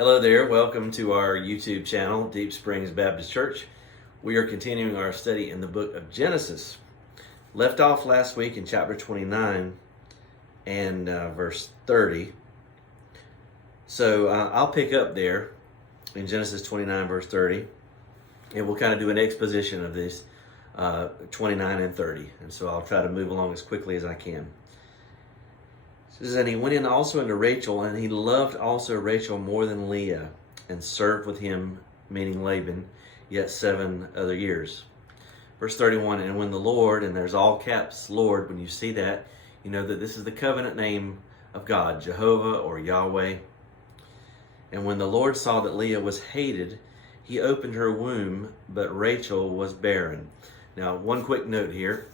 Hello there, welcome to our YouTube channel, Deep Springs Baptist Church. We are continuing our study in the book of Genesis. Left off last week in chapter 29 and verse 30. So I'll pick up there in Genesis 29 verse 30, and we'll kind of do an exposition of this 29 and 30. And so I'll try to move along as quickly as I can. It says, and he went in also into Rachel, and he loved also Rachel more than Leah, and served with him, meaning Laban, yet 7 other years. Verse 31, and when the Lord, and there's all caps Lord, when you see that, you know that this is the covenant name of God, Jehovah or Yahweh. And when the Lord saw that Leah was hated, he opened her womb, but Rachel was barren. Now, one quick note here.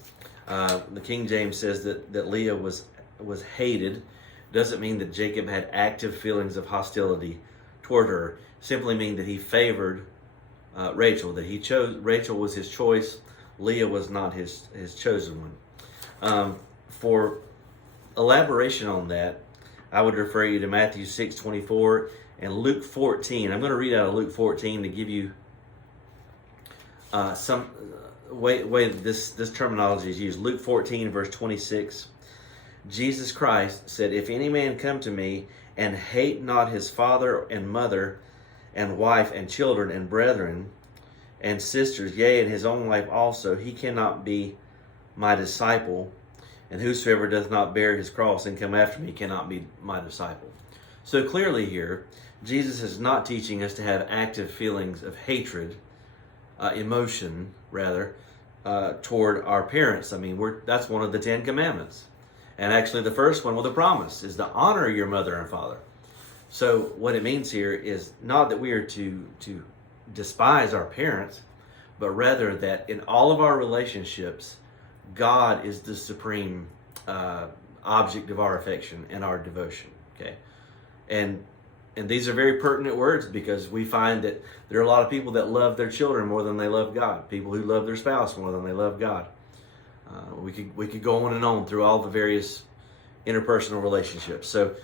The King James says that Leah was hated. Doesn't mean that Jacob had active feelings of hostility toward her. Simply mean that he favored Rachel, that he chose Rachel was his choice. Leah was not his chosen one. For elaboration on that, I would refer you to Matthew 6:24 and Luke 14. I'm going to read out of Luke 14 to give you some way this terminology is used. Luke 14 verse 26. Jesus Christ said, if any man come to me and hate not his father and mother and wife and children and brethren and sisters, yea, and his own life also, he cannot be my disciple. And whosoever does not bear his cross and come after me cannot be my disciple. So clearly here, Jesus is not teaching us to have active feelings of hatred, emotion rather, toward our parents. I mean, that's one of the 10 Commandments. And actually the first one with a promise is to honor your mother and father. So what it means here is not that we are to despise our parents, but rather that in all of our relationships, God is the supreme object of our affection and our devotion. Okay, and these are very pertinent words because we find that there are a lot of people that love their children more than they love God. People who love their spouse more than they love God. We could go on and on through all the various interpersonal relationships. So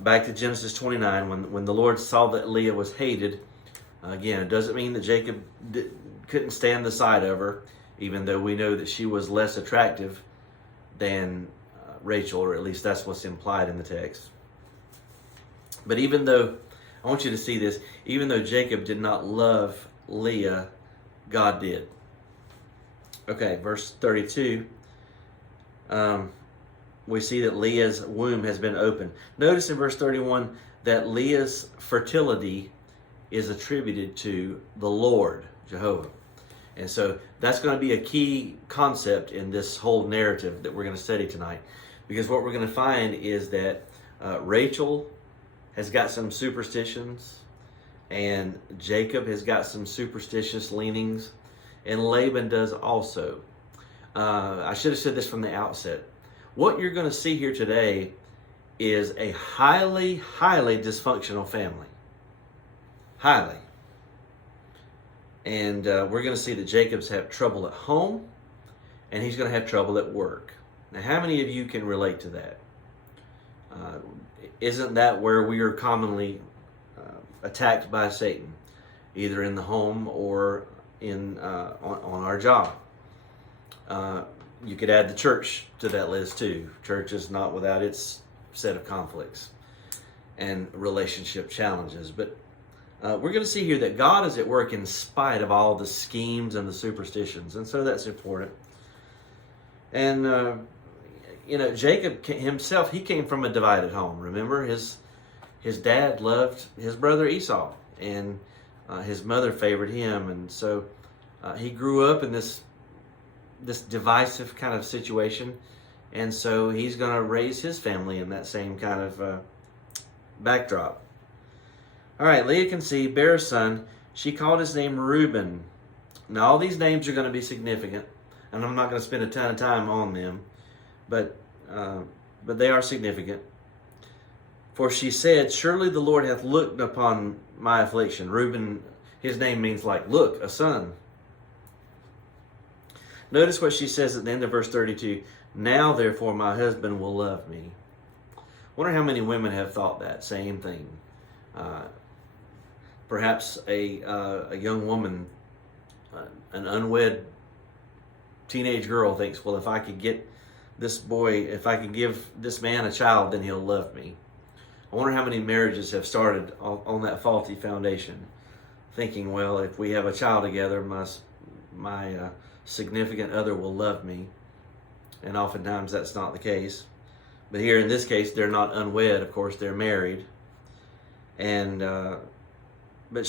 back to Genesis 29, when the Lord saw that Leah was hated, again, it doesn't mean that Jacob couldn't stand the sight of her, even though we know that she was less attractive than Rachel, or at least that's what's implied in the text. But even though, I want you to see this, even though Jacob did not love Leah, God did. Okay, verse 32, we see that Leah's womb has been opened. Notice in verse 31 that Leah's fertility is attributed to the Lord, Jehovah. And so that's going to be a key concept in this whole narrative that we're going to study tonight. Because what we're going to find is that Rachel has got some superstitions, and Jacob has got some superstitious leanings, and Laban does also. I should have said this from the outset. What you're going to see here today is a highly, highly dysfunctional family. Highly. And we're going to see that Jacob's have trouble at home, and he's going to have trouble at work. Now, how many of you can relate to that? Isn't that where we are commonly attacked by Satan, either in the home or on our job? You could add the church to that list too. Church is not without its set of conflicts and relationship challenges. But we're going to see here that God is at work in spite of all the schemes and the superstitions. And so that's important. And, Jacob himself, he came from a divided home. Remember, his dad loved his brother Esau, and his mother favored him. And so he grew up in this divisive kind of situation. And so he's going to raise his family in that same kind of backdrop. All right, Leah conceived, bare a son. She called his name Reuben. Now, all these names are going to be significant, and I'm not going to spend a ton of time on them, but they are significant. For she said, surely the Lord hath looked upon my affliction. Reuben, his name means like, look, a son. Notice what she says at the end of verse 32. Now, therefore, my husband will love me. Wonder how many women have thought that same thing. perhaps a young woman, an unwed teenage girl thinks, well, if I could get this boy, if I could give this man a child, then he'll love me. I wonder how many marriages have started on that faulty foundation, thinking, well, if we have a child together, my significant other will love me. And oftentimes that's not the case. But here in this case, they're not unwed, of course, they're married. And but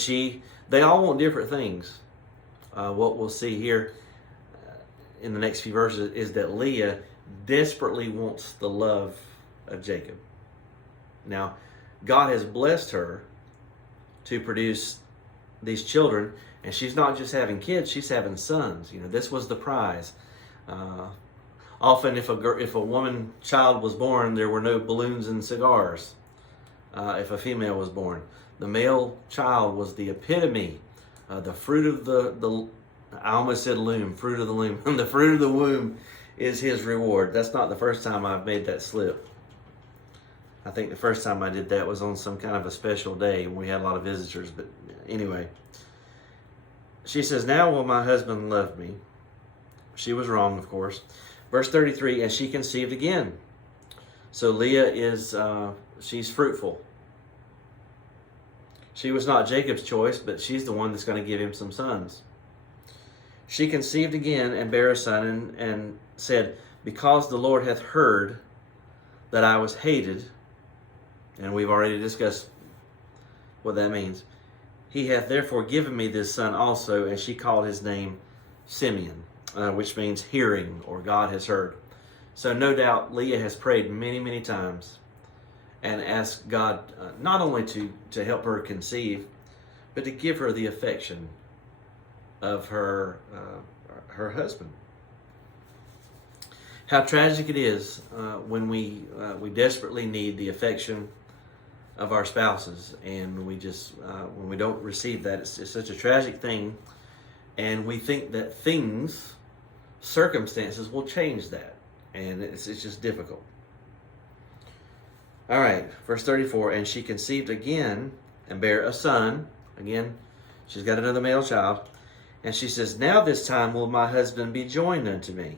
they all want different things. What we'll see here in the next few verses is that Leah desperately wants the love of Jacob. Now, God has blessed her to produce these children, and she's not just having kids, she's having sons. This was the prize. Often if a woman child was born, there were no balloons and cigars. If a female was born, the male child was the epitome, the fruit of the I almost said loom, fruit of the loom. The fruit of the womb is his reward. That's not the first time I've made that slip. I think the first time I did that was on some kind of a special day when we had a lot of visitors. But anyway, she says, now will my husband love me? She was wrong, of course. Verse 33, and she conceived again. So Leah she's fruitful. She was not Jacob's choice, but she's the one that's going to give him some sons. She conceived again and bare a son, and said, because the Lord hath heard that I was hated, and we've already discussed what that means, he hath therefore given me this son also, and she called his name Simeon, which means hearing, or God has heard. So no doubt Leah has prayed many, many times and asked God not only to help her conceive, but to give her the affection of her husband. How tragic it is when we desperately need the affection of our spouses, and we just when we don't receive that, it's such a tragic thing, and we think that circumstances will change that, and it's just difficult. All right, verse 34, and she conceived again and bare a son. Again, she's got another male child. And she says, now this time will my husband be joined unto me,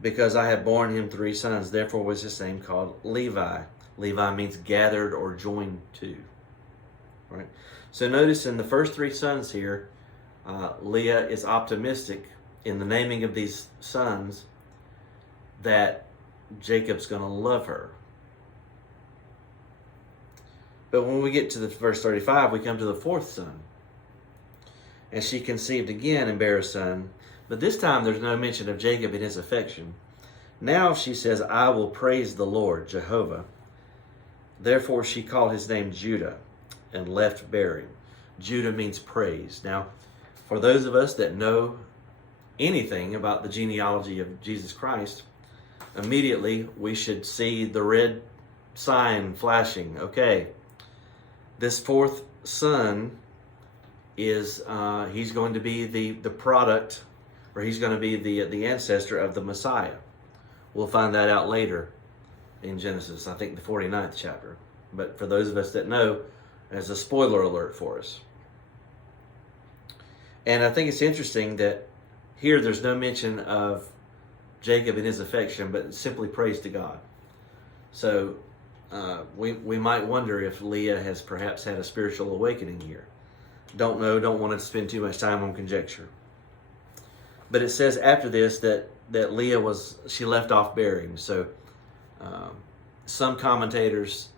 because I have borne him 3 sons. Therefore was his name called Levi. Levi means gathered or joined to. Right? So notice in the first 3 sons here, Leah is optimistic in the naming of these sons that Jacob's going to love her. But when we get to the verse 35, we come to the 4th son. And she conceived again and bare a son. But this time there's no mention of Jacob and his affection. Now she says, I will praise the Lord, Jehovah. Therefore she called his name Judah and left bearing. Judah means praise. Now, for those of us that know anything about the genealogy of Jesus Christ, immediately we should see the red sign flashing. Okay, this 4th son is he's going to be the product, or he's going to be the ancestor of the Messiah. We'll find that out later in Genesis, I think the 49th chapter. But for those of us that know, as a spoiler alert for us. And I think it's interesting that here there's no mention of Jacob and his affection, but simply praise to God. So we might wonder if Leah has perhaps had a spiritual awakening here. Don't know, don't want to spend too much time on conjecture. But it says after this that Leah she left off bearing. So some commentators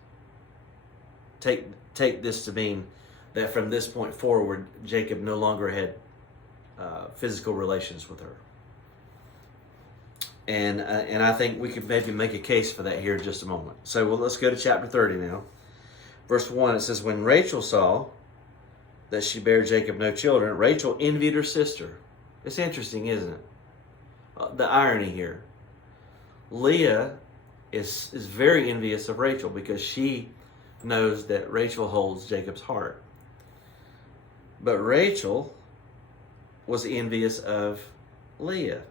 take this to mean that from this point forward, Jacob no longer had physical relations with her. And I think we could maybe make a case for that here in just a moment. So let's go to chapter 30 now. Verse 1, it says, when Rachel saw that she bare Jacob no children, Rachel envied her sister. It's interesting, isn't it? The irony here. Leah is very envious of Rachel because she knows that Rachel holds Jacob's heart. But Rachel was envious of Leah.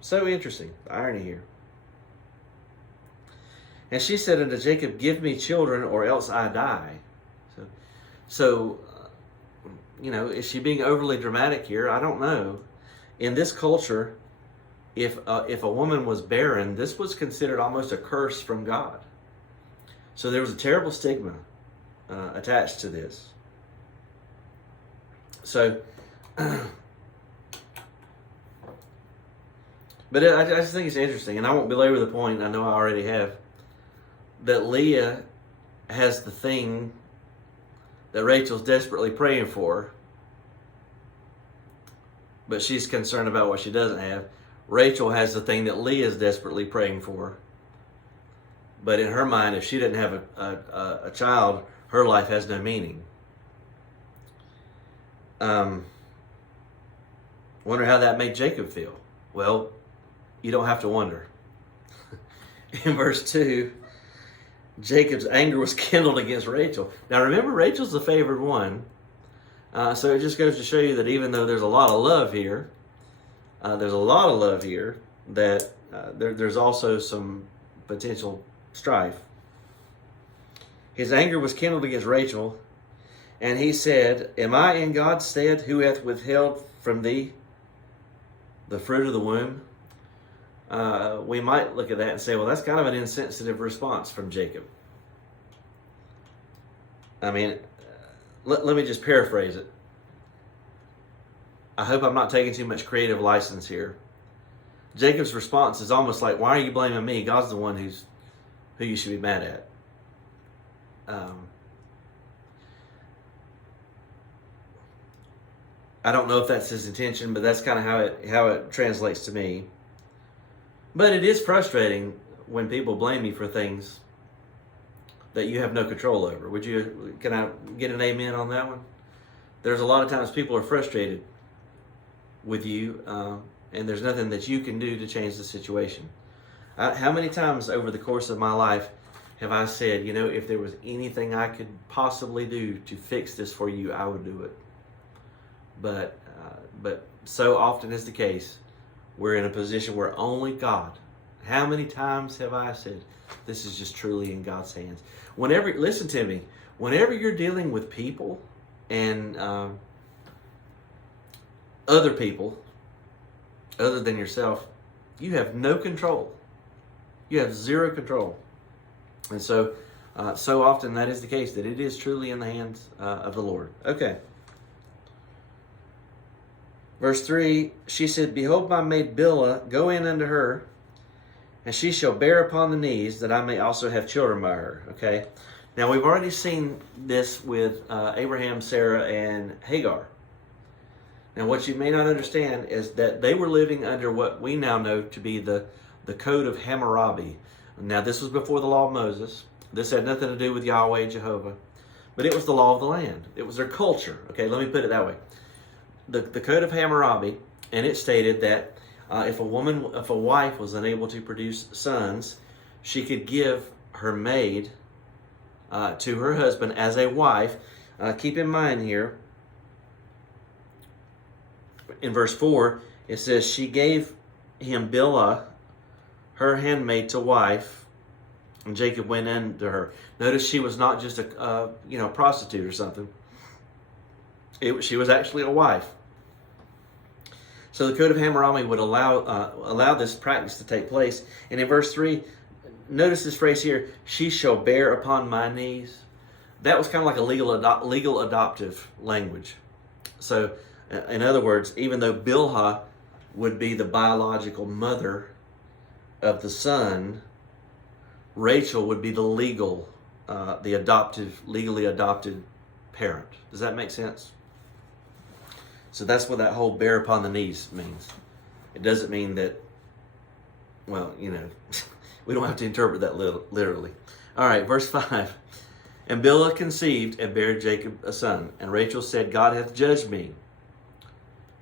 So interesting, the irony here. And she said unto Jacob, give me children or else I die. So So, is she being overly dramatic here? I don't know. In this culture, if a woman was barren, this was considered almost a curse from God. So there was a terrible stigma attached to this. So, but I just think it's interesting, and I won't belabor the point, I know I already have, that Leah has the thing that Rachel's desperately praying for, but she's concerned about what she doesn't have. Rachel has the thing that Leah's desperately praying for, but in her mind, if she didn't have a child, her life has no meaning. Wonder how that made Jacob feel. Well, you don't have to wonder. In verse 2, Jacob's anger was kindled against Rachel. Now remember, Rachel's the favored one. So it just goes to show you that even though there's a lot of love here, that there's also some potential strife. His anger was kindled against Rachel, and he said, "Am I in God's stead, who hath withheld from thee the fruit of the womb?" We might look at that and say, well, that's kind of an insensitive response from Jacob. I mean, let me just paraphrase it. I hope I'm not taking too much creative license here. Jacob's response is almost like, why are you blaming me? God's the one who you should be mad at. I don't know if that's his intention, but that's kind of how it translates to me. But it is frustrating when people blame you for things that you have no control over. Can I get an amen on that one? There's a lot of times people are frustrated with you, and there's nothing that you can do to change the situation. How many times over the course of my life have I said, if there was anything I could possibly do to fix this for you, I would do it. But so often is the case, we're in a position where only God. How many times have I said, this is just truly in God's hands? Listen to me, whenever you're dealing with people and other people, other than yourself, you have no control. You have zero control. And so often that is the case, that it is truly in the hands of the Lord. Okay. Verse 3, she said, "Behold my maid Bilhah, go in unto her, and she shall bear upon the knees, that I may also have children by her." Okay. Now we've already seen this with Abraham, Sarah, and Hagar. Now what you may not understand is that they were living under what we now know to be the code of Hammurabi. Now this was before the law of Moses. This had nothing to do with Yahweh, Jehovah, but it was the law of the land. It was their culture. Okay, let me put it that way. The code of Hammurabi, and it stated that if a wife was unable to produce sons, she could give her maid to her husband as a wife. Keep in mind here, in verse 4, it says, she gave him Bilhah, her handmaid, to wife, and Jacob went in to her. Notice she was not just a prostitute or something. She was actually a wife. So the code of Hammurabi would allow this practice to take place. And in verse 3, notice this phrase here, "She shall bear upon my knees." That was kind of like a legal adoptive language. So in other words, even though Bilhah would be the biological mother of the son, Rachel would be the legally adopted parent. Does that make sense? So that's what that whole bear upon the knees means. It doesn't mean that, we don't have to interpret that literally. All right, verse 5. "And Bilhah conceived and bare Jacob a son. And Rachel said, God hath judged me,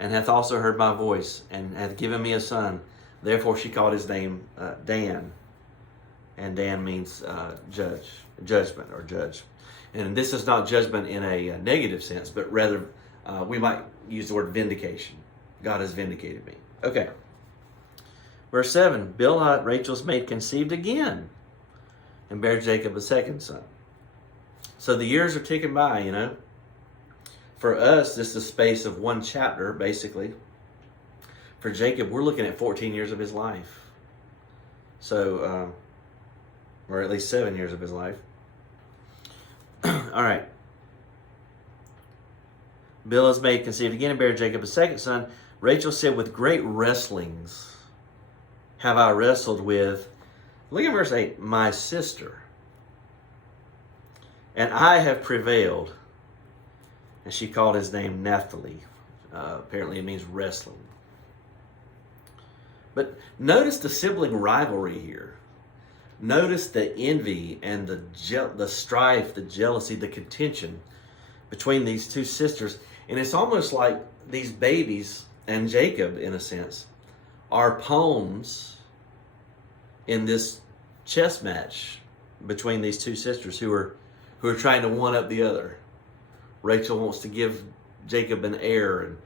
and hath also heard my voice, and hath given me a son. Therefore she called his name Dan." And Dan means judgment or judge. And this is not judgment in a negative sense, but rather we might use the word vindication. God has vindicated me. Okay. Verse 7, "Bilhah, Rachel's maid, conceived again, and bare Jacob a second son." So the years are ticking by, For us, this is a space of one chapter, basically. For Jacob, we're looking at 14 years of his life. So, or at least 7 years of his life. All right. Bilhah's maid conceived again and bare Jacob a second son. Rachel said, with great wrestlings have I wrestled with, look at verse 8, my sister. And I have prevailed. And she called his name Naphtali. Apparently it means wrestling. But notice the sibling rivalry here. Notice the envy and the strife, the jealousy, the contention between these two sisters. And it's almost like these babies and Jacob, in a sense, are pawns in this chess match between these two sisters who are trying to one up the other. Rachel wants to give Jacob an heir, and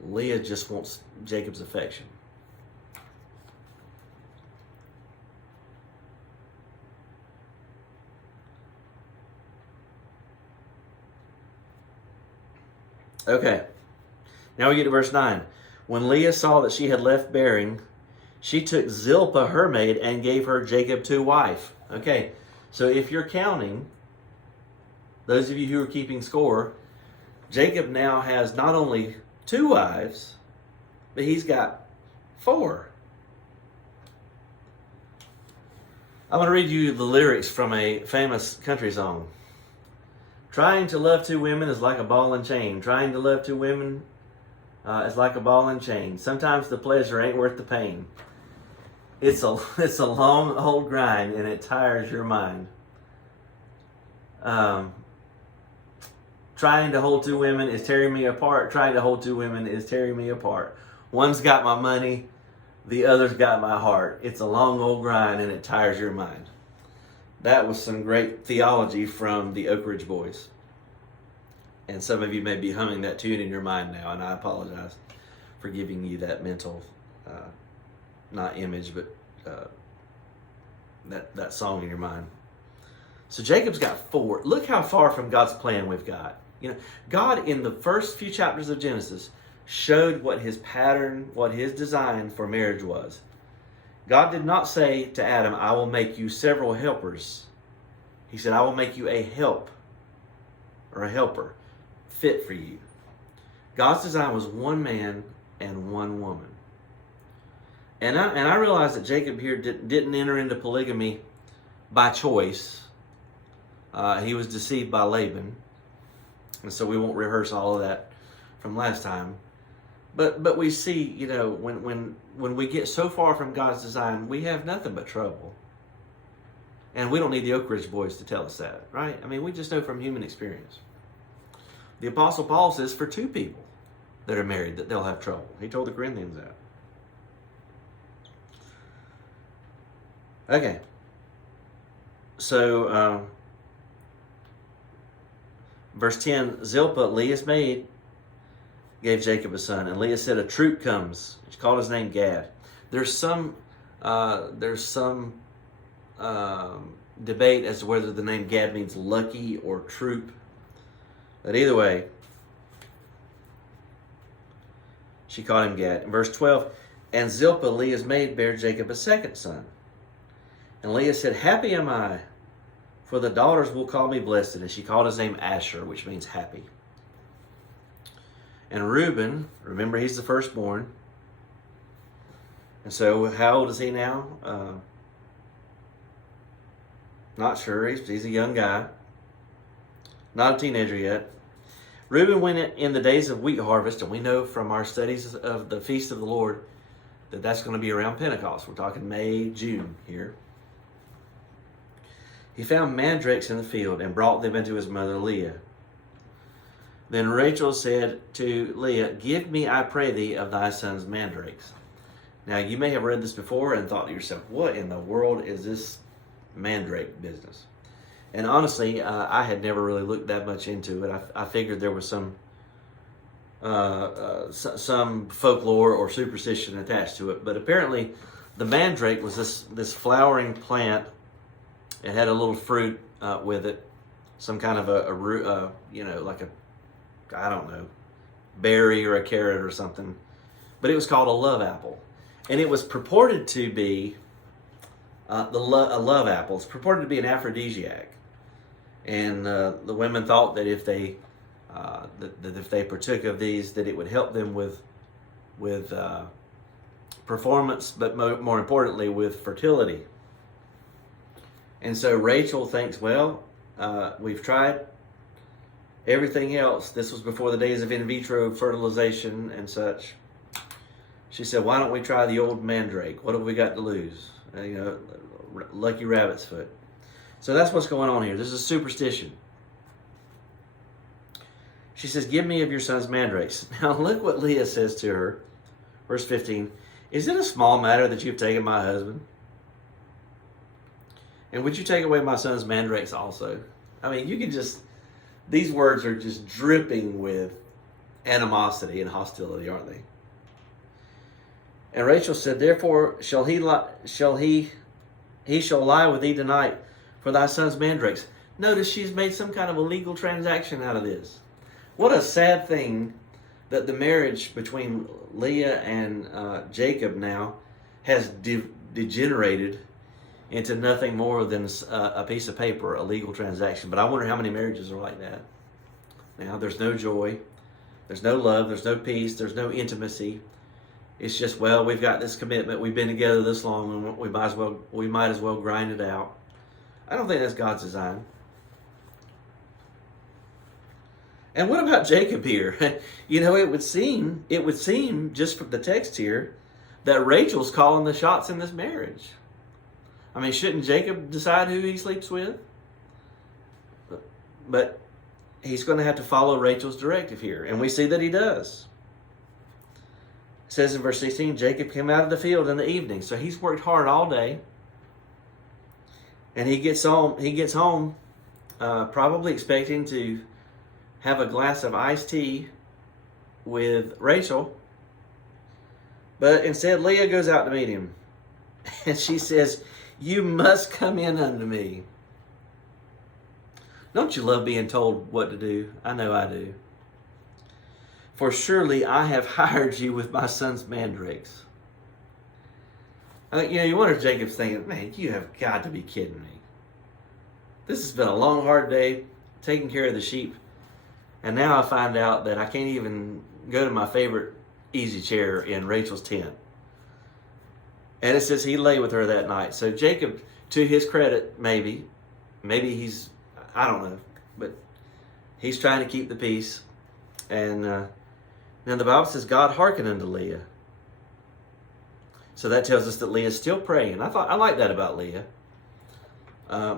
Leah just wants Jacob's affection. Okay, now we get to verse 9. When Leah saw that she had left bearing, she took Zilpah, her maid, and gave her Jacob to wife. Okay, so if you're counting, those of you who are keeping score, Jacob now has not only 2 wives, but he's got 4. I'm going to read you the lyrics from a famous country song. Trying to love 2 women is like a ball and chain. Trying to love 2 women is like a ball and chain. Sometimes the pleasure ain't worth the pain. It's a long old grind, and it tires your mind. Trying to hold 2 women is tearing me apart. Trying to hold 2 women is tearing me apart. One's got my money, the other's got my heart. It's a long old grind, and it tires your mind. That was some great theology from the Oak Ridge Boys. And some of you may be humming that tune in your mind now, and I apologize for giving you that mental, not image, but that song in your mind. So Jacob's got 4. Look how far from God's plan we've got. You know, God in the first few chapters of Genesis showed what his pattern, what his design for marriage was. God did not say to Adam, I will make you several helpers. He said, I will make you a help or a helper fit for you. God's design was 1 man and 1 woman. And I realize that Jacob here didn't enter into polygamy by choice. He was deceived by Laban. And so we won't rehearse all of that from last time. But we see, you know, when we get so far from God's design, we have nothing but trouble. And we don't need the Oak Ridge Boys to tell us that, right? I mean, we just know from human experience. The Apostle Paul says for 2 people that are married that they'll have trouble. He told the Corinthians that. Okay. So, verse 10, Zilpah, Leah's maid, gave Jacob a son. And Leah said, a troop comes. She called his name Gad. There's some debate as to whether the name Gad means lucky or troop. But either way, she called him Gad. In verse 12, and Zilpah, Leah's maid, bare Jacob a second son. And Leah said, happy am I, for the daughters will call me blessed. And she called his name Asher, which means happy. And Reuben, remember he's the firstborn. And so how old is he now? Not sure. He's a young guy. Not a teenager yet. Reuben went in the days of wheat harvest, and we know from our studies of the Feast of the Lord that that's going to be around Pentecost. We're talking May, June here. He found mandrakes in the field and brought them into his mother Leah. Then Rachel said to Leah, give me, I pray thee, of thy son's mandrakes. Now, you may have read this before and thought to yourself, what in the world is this mandrake business? And honestly, I had never really looked that much into it. I figured there was some folklore or superstition attached to it. But apparently, the mandrake was this flowering plant. It had a little fruit with it, some kind of a root, like a I don't know, berry or a carrot or something. But it was called a love apple. And it was purported to be a love apple. It's purported to be an aphrodisiac. And the women thought that if they partook of these, that it would help them with performance, but more importantly, with fertility. And so Rachel thinks, well, we've tried everything else. This was before the days of in vitro fertilization and such. She said, why don't we try the old mandrake? What have we got to lose? Lucky rabbit's foot. So that's what's going on here. This is superstition. She says, give me of your son's mandrakes. Now look what Leah says to her. Verse 15. Is it a small matter that you've taken my husband? And would you take away my son's mandrakes also? I mean, you can just, these words are just dripping with animosity and hostility, aren't they? And Rachel said, therefore he shall lie with thee tonight for thy son's mandrakes. Notice she's made some kind of a legal transaction out of this. What a sad thing that the marriage between Leah and Jacob now has degenerated into nothing more than a piece of paper, a legal transaction. But I wonder how many marriages are like that. Now, there's no joy, there's no love, there's no peace, there's no intimacy. It's just, well, we've got this commitment, we've been together this long, and we might as well grind it out. I don't think that's God's design. And what about Jacob here? It would seem just from the text here that Rachel's calling the shots in this marriage. I mean, shouldn't Jacob decide who he sleeps with? But he's going to have to follow Rachel's directive here, and we see that he does. It says in verse 16, Jacob came out of the field in the evening. So he's worked hard all day. And he gets home probably expecting to have a glass of iced tea with Rachel. But instead, Leah goes out to meet him. And she says, you must come in unto me. Don't you love being told what to do? I know I do. For surely I have hired you with my son's mandrakes. You wonder if Jacob's thinking, man, you have got to be kidding me. This has been a long, hard day, taking care of the sheep. And now I find out that I can't even go to my favorite easy chair in Rachel's tent. And it says he lay with her that night. So Jacob, to his credit, maybe he's, I don't know, but he's trying to keep the peace. And now the Bible says God hearkened unto Leah. So that tells us that Leah's still praying. I like that about Leah.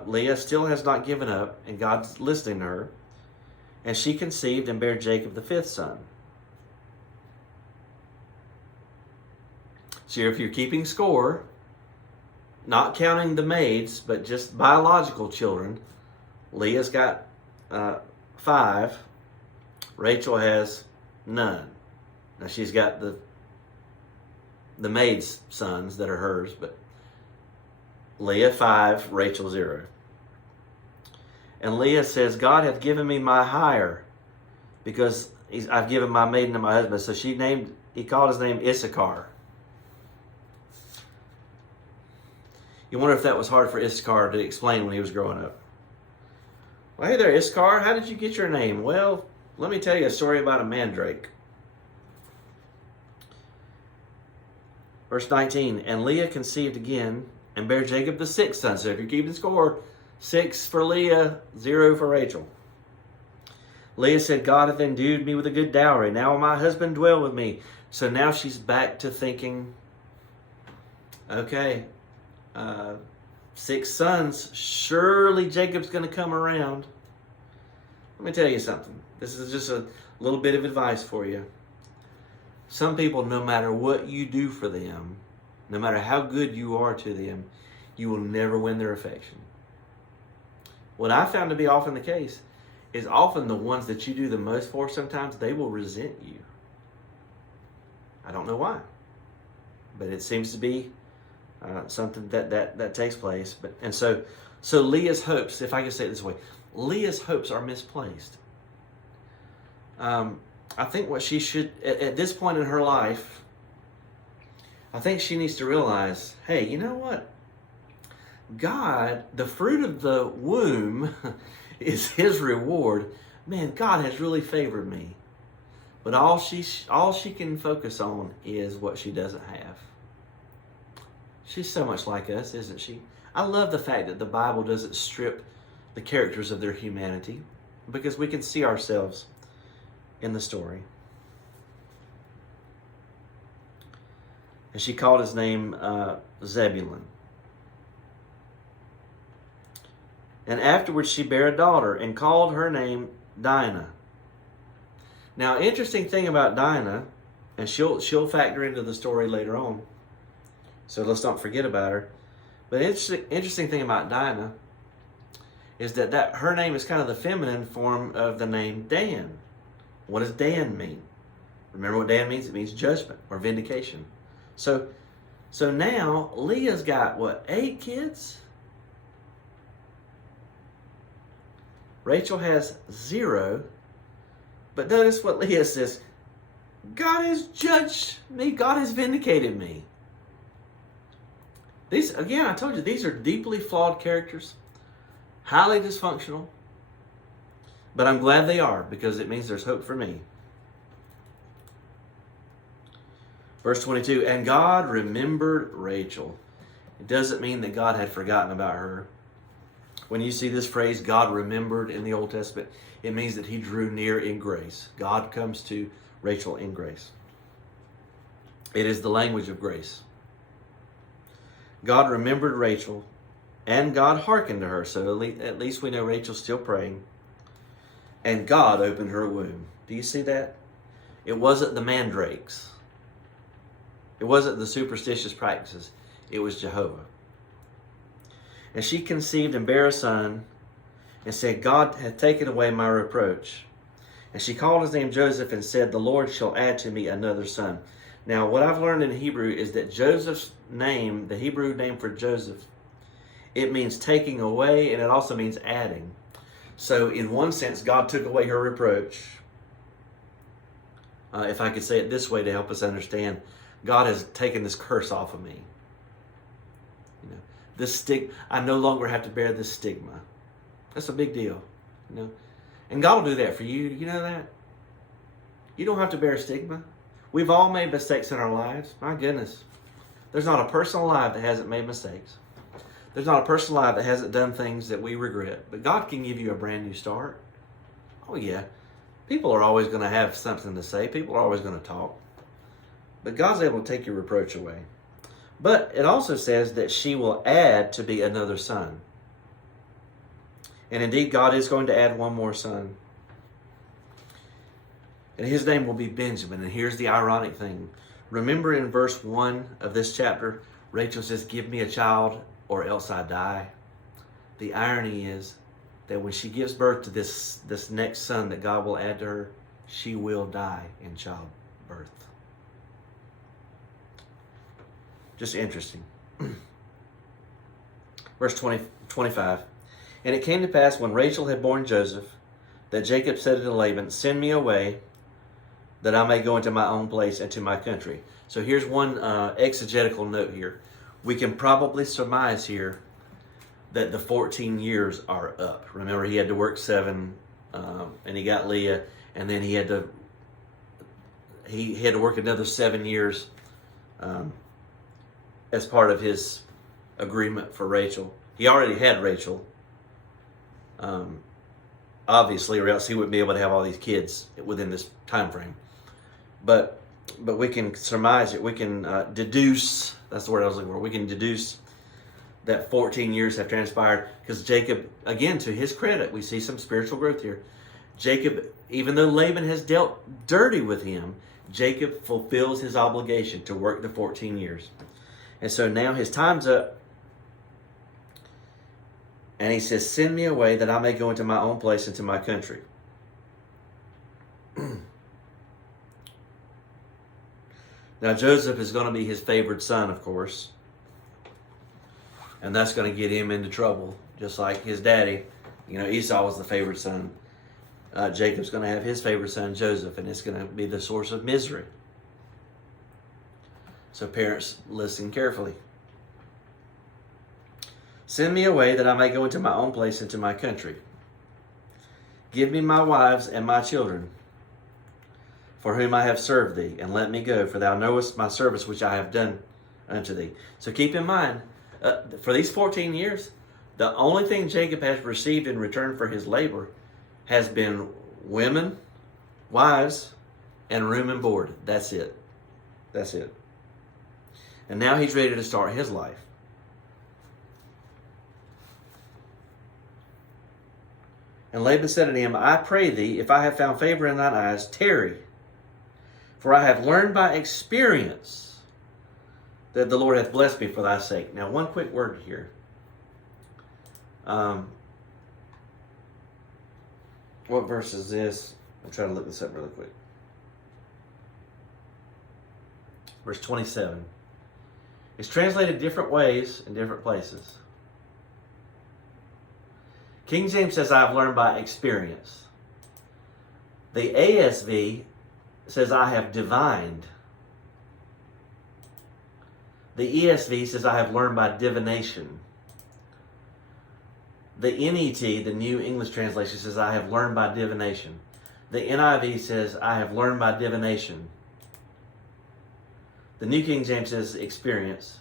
Leah still has not given up, and God's listening to her. And she conceived and bare Jacob the fifth son. So if you're keeping score, not counting the maids, but just biological children, Leah's got 5. Rachel has none. Now she's got the maid's sons that are hers, but Leah 5, Rachel 0. And Leah says, God hath given me my hire, because I've given my maiden to my husband. So he called his name Issachar. You wonder if that was hard for Issachar to explain when he was growing up. Well, hey there, Issachar, how did you get your name? Well, let me tell you a story about a mandrake. Verse 19, and Leah conceived again and bare Jacob the 6th son. So if you're keeping score, 6 for Leah, 0 for Rachel. Leah said, God hath endued me with a good dowry. Now will my husband dwell with me. So now she's back to thinking, okay, 6 sons, surely Jacob's going to come around. Let me tell you something. This is just a little bit of advice for you. Some people, no matter what you do for them, no matter how good you are to them, you will never win their affection. What I found to be often the case is often the ones that you do the most for, sometimes they will resent you. I don't know why, but it seems to be something that takes place. So Leah's hopes, if I can say it this way, Leah's hopes are misplaced. I think what she should, at this point in her life, I think she needs to realize, hey, you know what? God, the fruit of the womb is His reward. Man, God has really favored me. But all she can focus on is what she doesn't have. She's so much like us, isn't she? I love the fact that the Bible doesn't strip the characters of their humanity, because we can see ourselves in the story. And she called his name Zebulun. And afterwards she bare a daughter and called her name Dinah. Now, interesting thing about Dinah, and she'll factor into the story later on, so let's not forget about her. But interesting thing about Dinah is that her name is kind of the feminine form of the name Dan. What does Dan mean? Remember what Dan means? It means judgment or vindication. So now Leah's got what, 8 kids? Rachel has 0. But notice what Leah says. God has judged me. God has vindicated me. These, again, I told you, these are deeply flawed characters. Highly dysfunctional. But I'm glad they are, because it means there's hope for me. Verse 22, and God remembered Rachel. It doesn't mean that God had forgotten about her. When you see this phrase, God remembered, in the Old Testament, it means that He drew near in grace. God comes to Rachel in grace. It is the language of grace. God remembered Rachel, and God hearkened to her. So at least we know Rachel's still praying. And God opened her womb. Do you see that? It wasn't the mandrakes. It wasn't the superstitious practices. It was Jehovah. And she conceived and bare a son, and said, God hath taken away my reproach. And she called his name Joseph, and said, the Lord shall add to me another son. Now, what I've learned in Hebrew is that Joseph's name, the Hebrew name for Joseph, it means taking away, and it also means adding. So in one sense, God took away her reproach. If I could say it this way to help us understand, God has taken this curse off of me. You know, this I no longer have to bear this stigma. That's a big deal. You know, and God will do that for you. You know that? You don't have to bear stigma. We've all made mistakes in our lives. My goodness. There's not a person alive that hasn't made mistakes. There's not a person alive that hasn't done things that we regret. But God can give you a brand new start. Oh yeah. People are always going to have something to say. People are always going to talk. But God's able to take your reproach away. But it also says that she will add to be another son. And indeed, God is going to add one more son. And his name will be Benjamin. And here's the ironic thing. Remember in verse 1 of this chapter, Rachel says, give me a child or else I die. The irony is that when she gives birth to this next son that God will add to her, she will die in childbirth. Just interesting. Verse 25. And it came to pass when Rachel had borne Joseph, that Jacob said to Laban, send me away, that I may go into my own place and to my country. So here's one exegetical note here. We can probably surmise here that the 14 years are up. Remember, he had to work 7, and he got Leah, and then he had to work another 7 years as part of his agreement for Rachel. He already had Rachel, obviously, or else he wouldn't be able to have all these kids within this time frame. But we can surmise it. We can deduce. That's the word I was looking for. We can deduce that 14 years have transpired because Jacob, again, to his credit, we see some spiritual growth here. Jacob, even though Laban has dealt dirty with him, Jacob fulfills his obligation to work the 14 years. And so now his time's up. And he says, send me away that I may go into my own place, into my country. Now Joseph is going to be his favored son, of course. And that's going to get him into trouble, just like his daddy. You know, Esau was the favored son. Jacob's going to have his favorite son, Joseph, and it's going to be the source of misery. So parents, listen carefully. Send me away that I may go into my own place, into my country. Give me my wives and my children, for whom I have served thee, and let me go, for thou knowest my service which I have done unto thee. So keep in mind, for these 14 years, the only thing Jacob has received in return for his labor has been women, wives, and room and board. That's it. That's it. And now he's ready to start his life. And Laban said unto him, I pray thee, if I have found favor in thine eyes, tarry. For I have learned by experience that the Lord hath blessed me for thy sake. Now, one quick word here. What verse is this? I'll try to look this up really quick. Verse 27. It's translated different ways in different places. King James says, I have learned by experience. The ASV says, I have divined. The ESV says, I have learned by divination. The NET, the New English Translation, says, I have learned by divination. The NIV says, I have learned by divination. The New King James says, experience.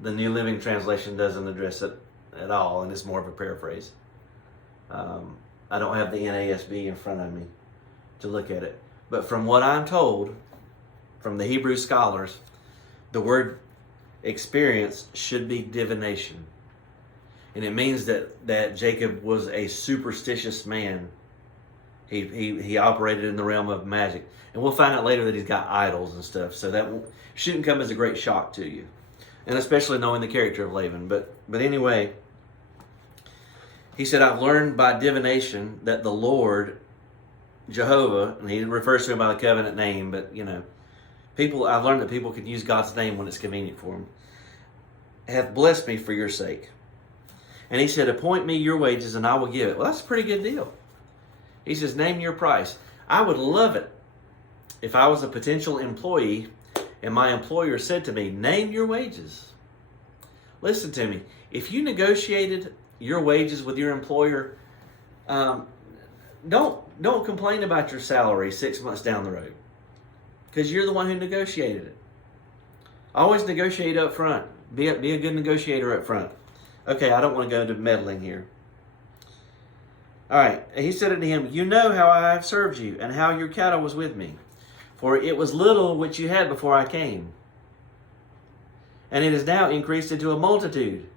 The New Living Translation doesn't address it at all, and it's more of a paraphrase. I don't have the NASB in front of me to look at it. But from what I'm told, from the Hebrew scholars, the word experience should be divination. And it means that Jacob was a superstitious man. He operated in the realm of magic. And we'll find out later that he's got idols and stuff. So that shouldn't come as a great shock to you. And especially knowing the character of Laban. But anyway, he said, I've learned by divination that the Lord, Jehovah, and he refers to him by the covenant name, but I've learned that people can use God's name when it's convenient for them, hath blessed me for your sake. And he said, appoint me your wages and I will give it. Well, that's a pretty good deal. He says, name your price. I would love it if I was a potential employee and my employer said to me, name your wages. Listen to me. If you negotiated your wages with your employer, don't complain about your salary 6 months down the road, because you're the one who negotiated it. Always negotiate up front. Be a good negotiator up front. Okay, I don't want to go into meddling here. All right, he said unto him, you know how I have served you, and how your cattle was with me. For it was little which you had before I came, and it is now increased into a multitude.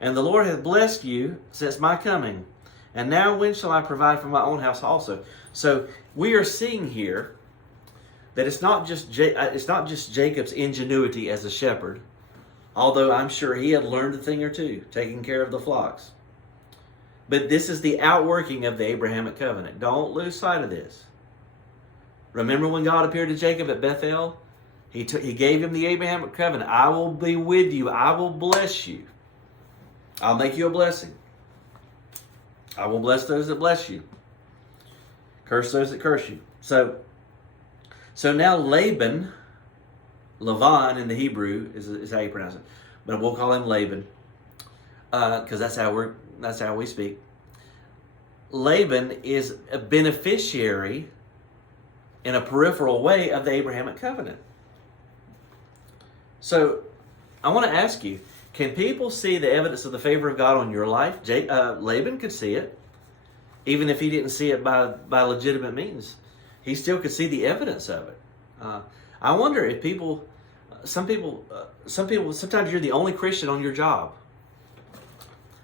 And the Lord hath blessed you since my coming. And now when shall I provide for my own house also? So we are seeing here that it's not just Jacob's ingenuity as a shepherd, although I'm sure he had learned a thing or two, taking care of the flocks. But this is the outworking of the Abrahamic Covenant. Don't lose sight of this. Remember when God appeared to Jacob at Bethel? He gave him the Abrahamic Covenant. I will be with you. I will bless you. I'll make you a blessing. I will bless those that bless you. Curse those that curse you. So now Laban in the Hebrew is how you pronounce it, but we'll call him Laban because that's how we speak. Laban is a beneficiary in a peripheral way of the Abrahamic Covenant. So I want to ask you, can people see the evidence of the favor of God on your life? Laban could see it, even if he didn't see it by legitimate means. He still could see the evidence of it. I wonder if sometimes you're the only Christian on your job.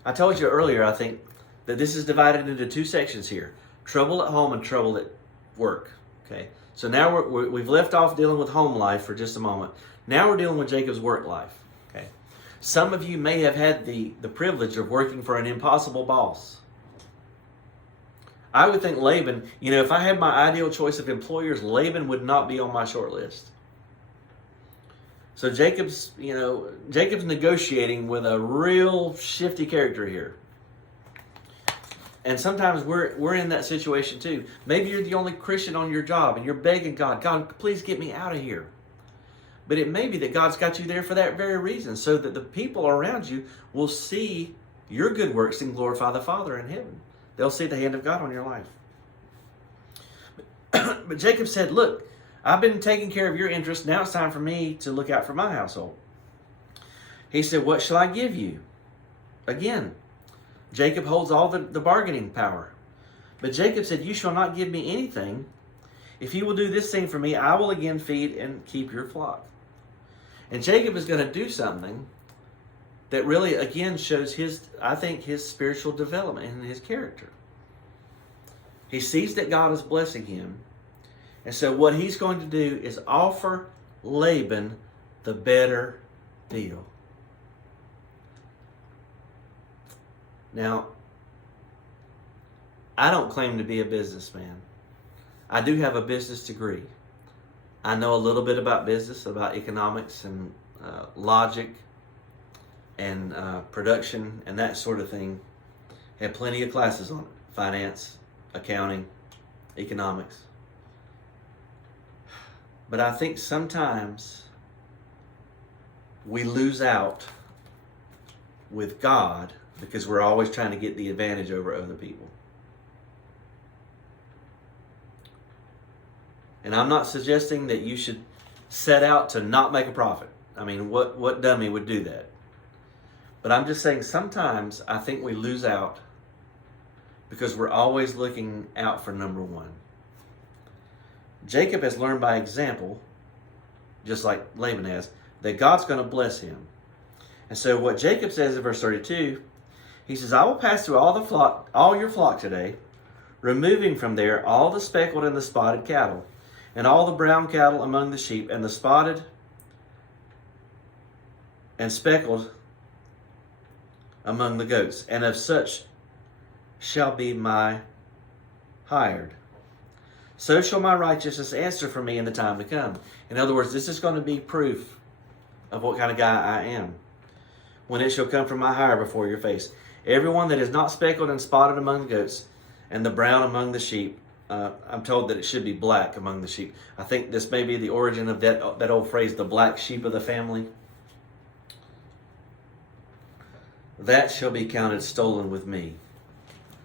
I told you earlier, I think, that this is divided into two sections here: trouble at home and trouble at work. Okay, so now we've left off dealing with home life for just a moment. Now we're dealing with Jacob's work life. Okay, some of you may have had the privilege of working for an impossible boss. I would think Laban, if I had my ideal choice of employers, Laban would not be on my short list. So Jacob's negotiating with a real shifty character here. And sometimes we're in that situation too. Maybe you're the only Christian on your job and you're begging God, God, please get me out of here. But it may be that God's got you there for that very reason, so that the people around you will see your good works and glorify the Father in heaven. They'll see the hand of God on your life. But Jacob said, look, I've been taking care of your interests. Now it's time for me to look out for my household. He said, what shall I give you? Again, Jacob holds all the bargaining power. But Jacob said, you shall not give me anything. If you will do this thing for me, I will again feed and keep your flock. And Jacob is going to do something that really, again, shows his spiritual development and his character. He sees that God is blessing him. And so what he's going to do is offer Laban the better deal. Now, I don't claim to be a businessman. I do have a business degree. I know a little bit about business, about economics and logic and production and that sort of thing. Had plenty of classes on it. Finance, accounting, economics. But I think sometimes we lose out with God because we're always trying to get the advantage over other people. And I'm not suggesting that you should set out to not make a profit. I mean, what dummy would do that? But I'm just saying sometimes I think we lose out because we're always looking out for number one. Jacob has learned by example, just like Laban has, that God's going to bless him. And so what Jacob says in verse 32, he says, I will pass through all your flock today, removing from there all the speckled and the spotted cattle, and all the brown cattle among the sheep, and the spotted and speckled among the goats, and of such shall be my hired. So shall my righteousness answer for me in the time to come. In other words, this is going to be proof of what kind of guy I am. When it shall come from my hire before your face. Everyone that is not speckled and spotted among the goats, and the brown among the sheep. I'm told that it should be black among the sheep. I think this may be the origin of that old phrase, the black sheep of the family. That shall be counted stolen with me.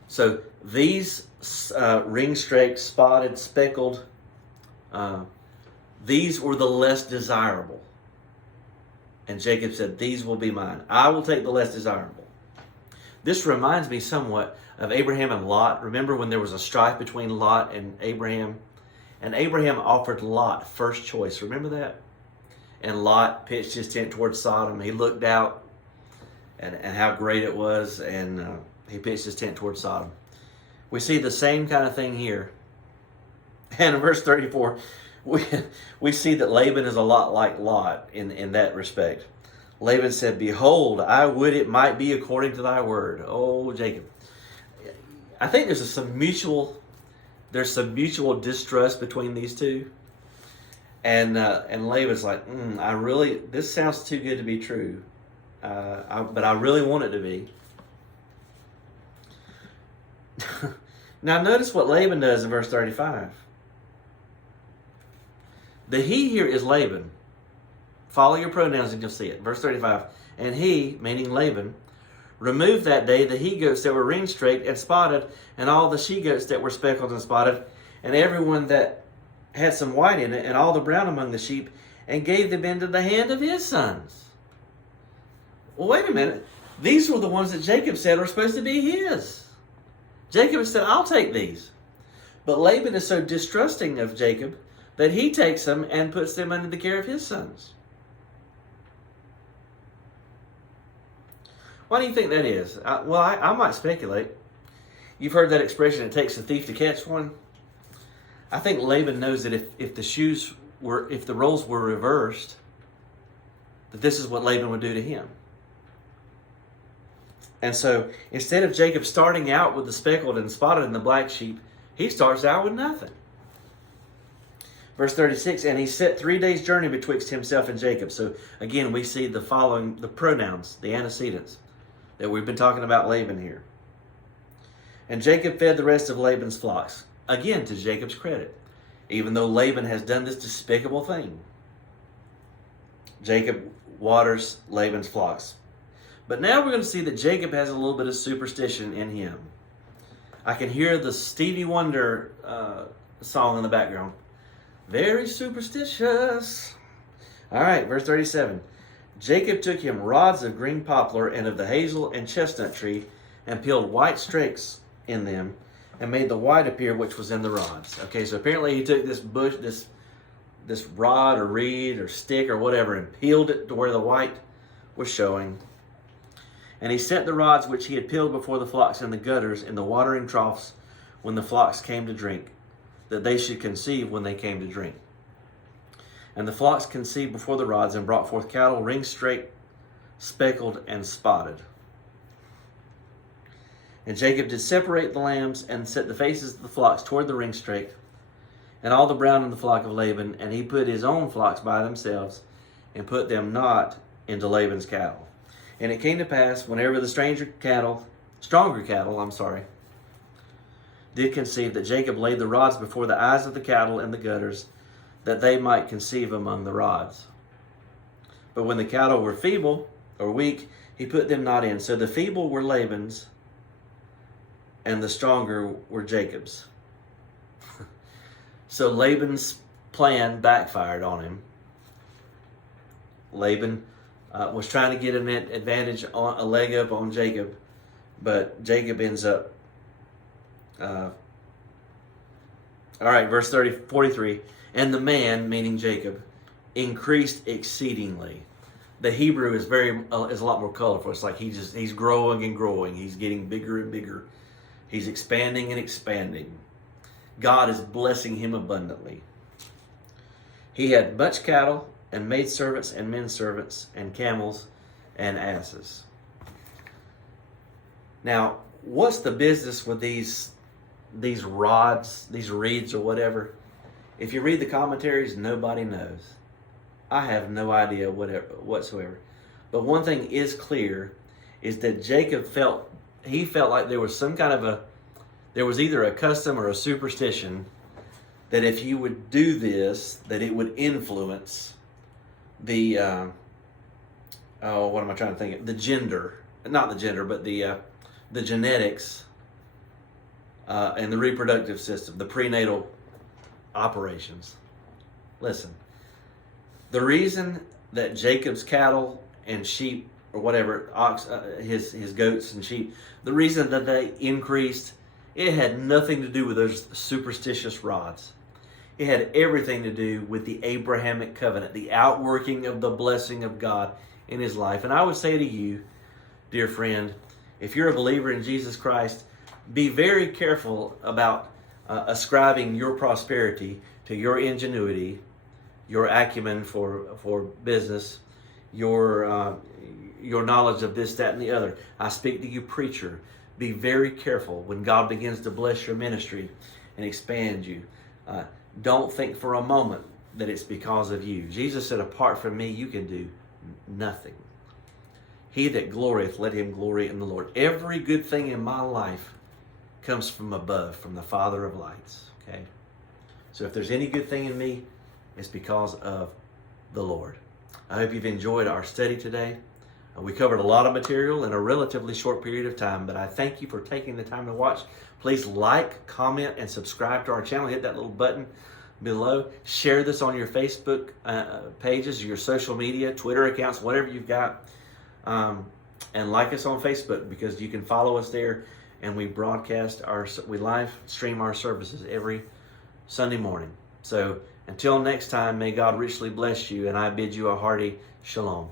So these ring-streaked, spotted, speckled, these were the less desirable. And Jacob said, these will be mine. I will take the less desirable. This reminds me somewhat of Abraham and Lot. Remember when there was a strife between Lot and Abraham? And Abraham offered Lot first choice. Remember that? And Lot pitched his tent towards Sodom. He looked out and how great it was, and he pitched his tent towards Sodom. We see the same kind of thing here. And in verse 34, we see that Laban is a lot like Lot in that respect. Laban said, behold, I would it might be according to thy word. Oh, Jacob. I think there's some mutual distrust between these two. And Laban's like, this sounds too good to be true. But I really want it to be. Now notice what Laban does in verse 35. The he here is Laban. Follow your pronouns and you'll see it. Verse 35. And he, meaning Laban, removed that day the he-goats that were ring-streaked and spotted, and all the she-goats that were speckled and spotted, and everyone that had some white in it, and all the brown among the sheep, and gave them into the hand of his sons. Well, wait a minute. These were the ones that Jacob said were supposed to be his. Jacob said, I'll take these. But Laban is so distrusting of Jacob that he takes them and puts them under the care of his sons. Why do you think that is? I might speculate. You've heard that expression, it takes a thief to catch one. I think Laban knows that if the roles were reversed, that this is what Laban would do to him. And so instead of Jacob starting out with the speckled and spotted and the black sheep, he starts out with nothing. Verse 36, and he set 3 days' journey betwixt himself and Jacob. So again, we see the pronouns, the antecedents that we've been talking about Laban here. And Jacob fed the rest of Laban's flocks. Again, to Jacob's credit, even though Laban has done this despicable thing. Jacob waters Laban's flocks. But now we're going to see that Jacob has a little bit of superstition in him. I can hear the Stevie Wonder song in the background. Very superstitious. All right, verse 37. Jacob took him rods of green poplar and of the hazel and chestnut tree and peeled white streaks in them and made the white appear which was in the rods. Okay, so apparently he took this bush, this rod or reed or stick or whatever and peeled it to where the white was showing. And he set the rods which he had peeled before the flocks in the gutters in the watering troughs when the flocks came to drink, that they should conceive when they came to drink. And the flocks conceived before the rods and brought forth cattle ring-straight, speckled, and spotted. And Jacob did separate the lambs and set the faces of the flocks toward the ring-straight, and all the brown in the flock of Laban, and he put his own flocks by themselves, and put them not into Laban's cattle. And it came to pass, whenever the stronger cattle, did conceive, that Jacob laid the rods before the eyes of the cattle in the gutters, that they might conceive among the rods. But when the cattle were feeble or weak, he put them not in. So the feeble were Laban's, and the stronger were Jacob's. So Laban's plan backfired on him. Laban was trying to get an advantage, on a leg up on Jacob, but Jacob ends up. All right, verse 43. And the man, meaning Jacob, increased exceedingly. The Hebrew is a lot more colorful. It's like he's growing and growing. He's getting bigger and bigger. He's expanding and expanding. God is blessing him abundantly. He had much cattle and maidservants and menservants and camels and asses. Now, what's the business with these rods, these reeds or whatever? If you read the commentaries, nobody knows. I have no idea whatsoever. But one thing is clear, is that Jacob felt like there was there was either a custom or a superstition that if you would do this, that it would influence the what am I trying to think of? The genetics and the reproductive system, the prenatal operations. Listen, the reason that Jacob's cattle and sheep or whatever, his goats and sheep, the reason that they increased, it had nothing to do with those superstitious rods. It had everything to do with the Abrahamic Covenant, the outworking of the blessing of God in his life. And I would say to you, dear friend, if you're a believer in Jesus Christ, be very careful about ascribing your prosperity to your ingenuity, your acumen for business, your knowledge of this, that, and the other. I speak to you, preacher. Be very careful when God begins to bless your ministry and expand you. Don't think for a moment that it's because of you. Jesus said, apart from me, you can do nothing. He that glorieth, let him glory in the Lord. Every good thing in my life comes from above, from the Father of lights. Okay? So if there's any good thing in me, it's because of the Lord. I hope you've enjoyed our study today. We covered a lot of material in a relatively short period of time, but I thank you for taking the time to watch. Please like, comment, and subscribe to our channel. Hit that little button below. Share this on your Facebook pages, your social media, Twitter accounts, whatever you've got. And like us on Facebook, because you can follow us there, and we live stream our services every Sunday morning. So until next time, may God richly bless you, and I bid you a hearty shalom.